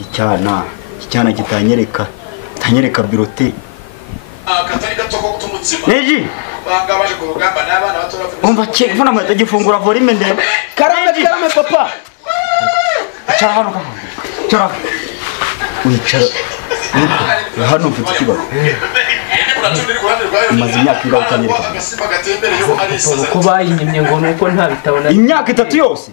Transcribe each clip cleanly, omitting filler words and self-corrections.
icyana kitanyereka birote katari gato ko gutumutsima neji banga baje ku rugamba n'abana bato umva kivuna amata gifungura volume ndende karame papa cara hano cara wicara hano mfite ikibazo umaze imyaka ingahe utanyereka ko bayinyimye ngo nuko nta bitabo na imyaka 3 yose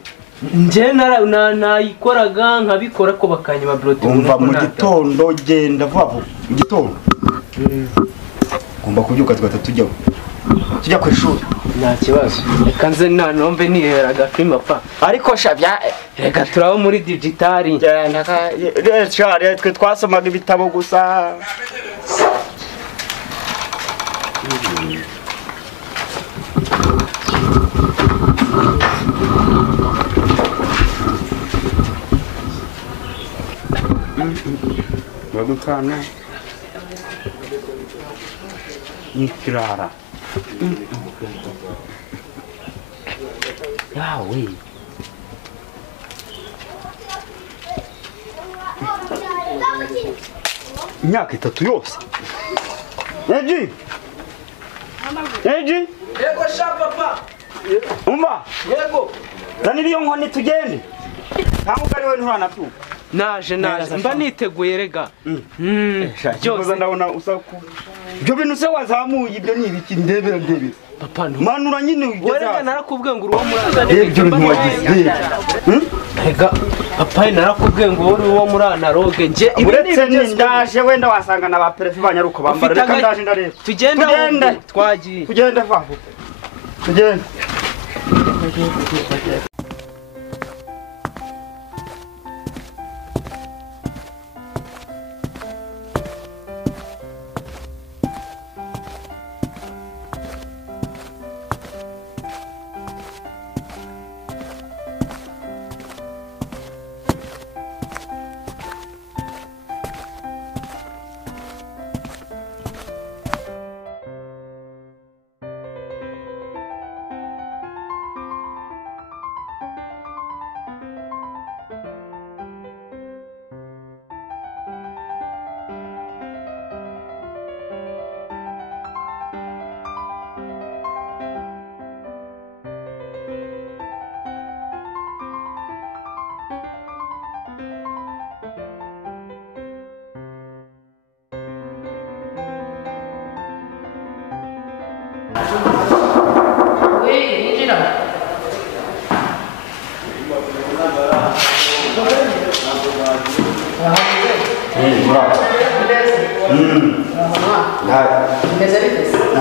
nje nayikoraga nkabikora ko bakanyima birote umva mu gitondo genda vuba mu gitondo ngomba kubyuka tujya ku ishuri nta kibazo reka nze nombe niheraga filime pa ariko shabya reka turabo muri digitali twe twasomaga ibitabo gusa wadukana nikirara yawe imyaka 3 yose Neji yego sha papa umva yego zanira iyo nkoni tugende ntabwo ari we nturanapfuka naje mba niteguye rega byose ndabona usaku byo bintu se wazamuye ibyo ni ibiki ndebera papa manura nyine werega narakubwiye ngo uwo muri ibyo bintu wagize rega papa narakubwiye ngo uri uwo muri analogue nje uretse ni ndaje wenda wasanga na ba prefe banyaruko bambara reka ndaje ndareba tugende twagiye tugende vaho tugende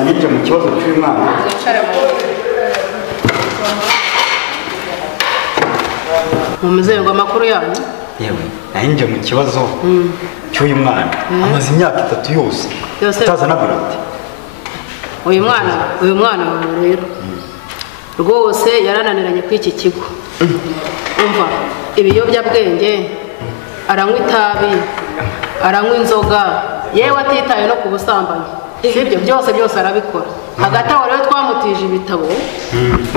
nanjye mu kibazo cy'umwana mumezerwa amakuru yanyu yewe nanjye mu kibazo cy'uyu mwana amaze imyaka 3 yose utazana birote uyu mwana wawe rero rwose yarananiranye ku iki kigo umva ibiyobyabwenge aranywa itabi aranywa inzoga yewe atitaye no ku busambanyi sibyo byose arabikora hagati aho rero twamutije ibitabo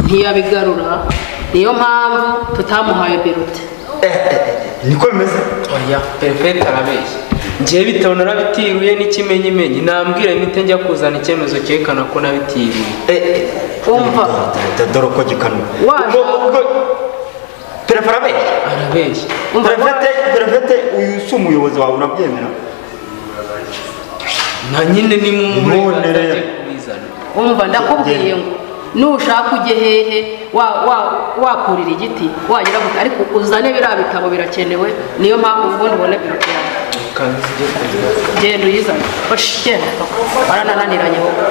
ntiyabigarura niyo mpamvu tutamuhaye birote niko bimeze oya perfect arabeshya ngiye bitabo narabitiruye n'ikimenyimenyi nambwira nite njya kuzana icyemezo cyerekana ko nabitiruye umva dore ko gikanu arabeshya prefete uyu si umuyobozi wawe urabyemera na nyine ni mu umva ndakubwiye ngo nushaka ujye hehe wakurira igiti wagira gute ariko uzane biriya bitabo birakenewe niyo mpamvu ubundi ubone birote yawe genda uyizane genda baranananiranye wowe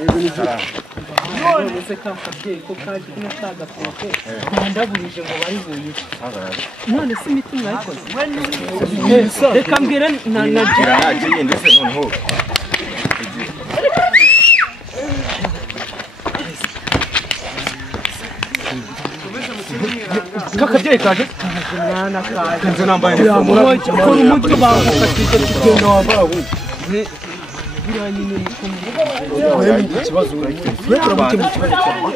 none se ka kabyeyi ko kaje no kagakoke ndabulije ngo bari buye none se imiti mwayikoze reka mbwira nagira nagiye ndetse noneho kakabyeyi kaje mwana kaje kanze nambaye ko umutwe bawukatije kugenda wabawe biranyine mukomeye ikibazo urayikora mu kibazo cyawe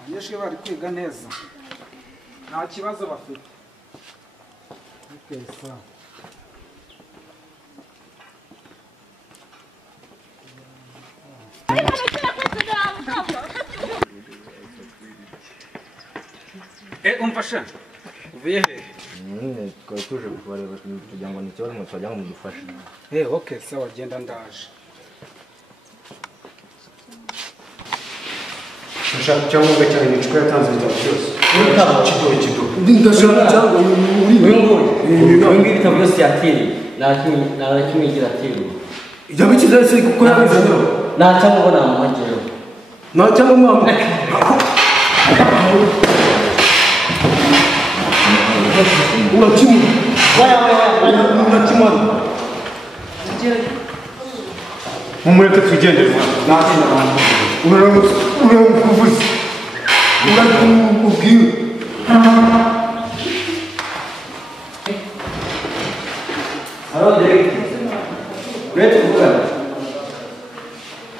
abanyeshuri bari kwiga neza nta kibazo bafite. Umfasha uvuye he? twari tuje kubareba kugira ngo n'ikibazo twajya ngo mudufashe. Okay, sawa genda ndaje. Ndashaka icyangombwa cyane n'icupa yatanze ibitabo byose. Kido. Ndashaka cyangwa uyu ibitabo byose yakiriye nta kimwe igira atiriwe. Ibyo bikiza se kuko yabizanye. Nta cyangwa namuhagereho. Nta cyangwa mama. Unachimwa. Unachimwa. Mumureke twigendere mwana. Nta abantu. Uramukuvuza. Urakumubwira. Halo Derek. Great kuvuga.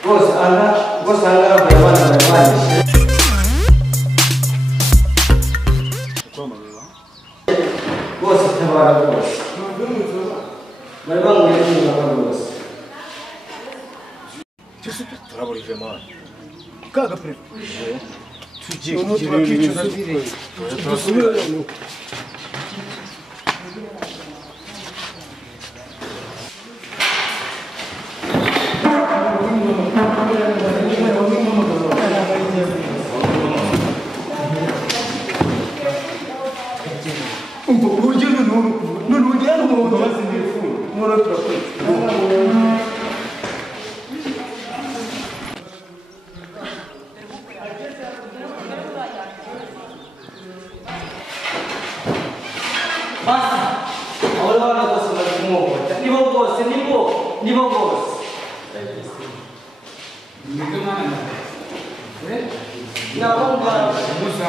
Bose anga bayabana. Bose tabara bose. Bari banguye n'umwaka bose. Turaburije mwana. Kaga pre. Tugiye kugira Nibo bose. Musa,